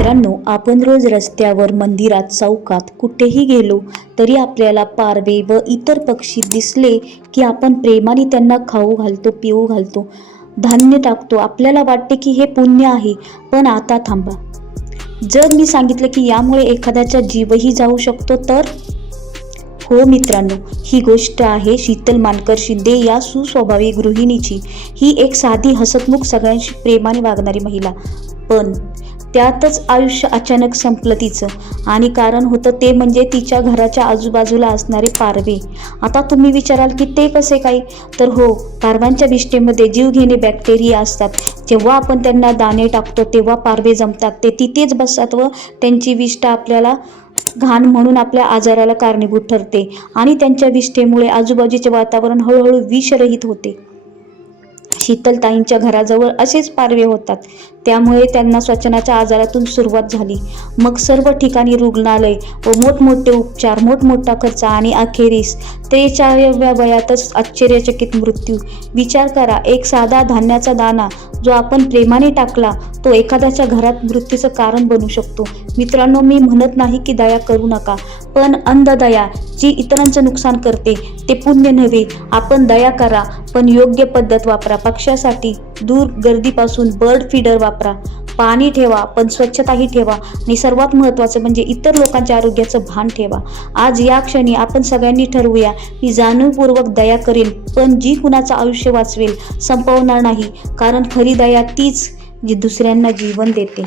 मित्रांनो, आपण रोज रस्त्यावर, मंदिरात, चौकात कुठेही गेलो तरी आपल्याला पारवे व इतर पक्षी दिसले की आपण प्रेमाने त्यांना खाऊ घालतो, पिऊ घालतो, धान्य टाकतो. आपल्याला वाटते की हे पुण्य आहे. पण आता थांबा, जर मी सांगितलं की यामुळे एखाद्याचा जीवही जाऊ शकतो तर? हो मित्रांनो, ही गोष्ट आहे शीतल मानकर शिंदे या सुस्वभावी गृहिणीची. ही एक साधी, हसतमुख, सगळ्यांशी प्रेमाने वागणारी महिला. पण त्यातच आयुष्य अचानक संपलं तिचं. आणि कारण होतं ते म्हणजे तिच्या घराच्या आजूबाजूला असणारे पारवे. आता तुम्ही विचाराल की ते कसे काय? तर हो, पारवांच्या विष्ठेमध्ये जीवघेणे बॅक्टेरिया असतात. जेव्हा आपण त्यांना दाणे टाकतो तेव्हा पारवे जमतात. ते तिथेच बसतात व त्यांची विष्ठा आपल्याला घाण म्हणून आपल्या आजाराला कारणीभूत ठरते. आणि त्यांच्या विष्ठेमुळे आजूबाजूचे वातावरण हळूहळू विषरहित होते. शीतलताईंच्या घराजवळ असेच पारवे होतात. त्यामुळे त्यांना श्वसनाच्या आजारातून सुरुवात झाली. मग सर्व ठिकाणी रुग्णालय व मोठमोठे उपचार, मोठमोठा खर्च आणि अखेरीस 43व्या वयातच आश्चर्यचकित मृत्यू. विचार करा, एक साधा धान्याचा दाणा जो आपण प्रेमाने टाकला तो एखाद्याच्या घरात मृत्यूचं कारण बनू शकतो. मित्रांनो, मी म्हणत नाही की दया करू नका, पण अंध दया जी इतरांचं नुकसान करते ते पुण्य नव्हे. आपण दया करा, पण योग्य पद्धत वापरा. पक्ष्यासाठी दूर गर्दीपासून बर्ड फीडर वापरा. पाणी ठेवा, पण स्वच्छताही ठेवा. आणि सर्वात महत्त्वाचं म्हणजे इतर लोकांच्या आरोग्याचं भान ठेवा. आज या क्षणी आपण सगळ्यांनी ठरवूया, मी जाणीवपूर्वक दया करेल, पण जी कुणाचं आयुष्य वाचवेल, संपवणार नाही. कारण खरी दया तीच जी दुसऱ्यांना जीवन देते.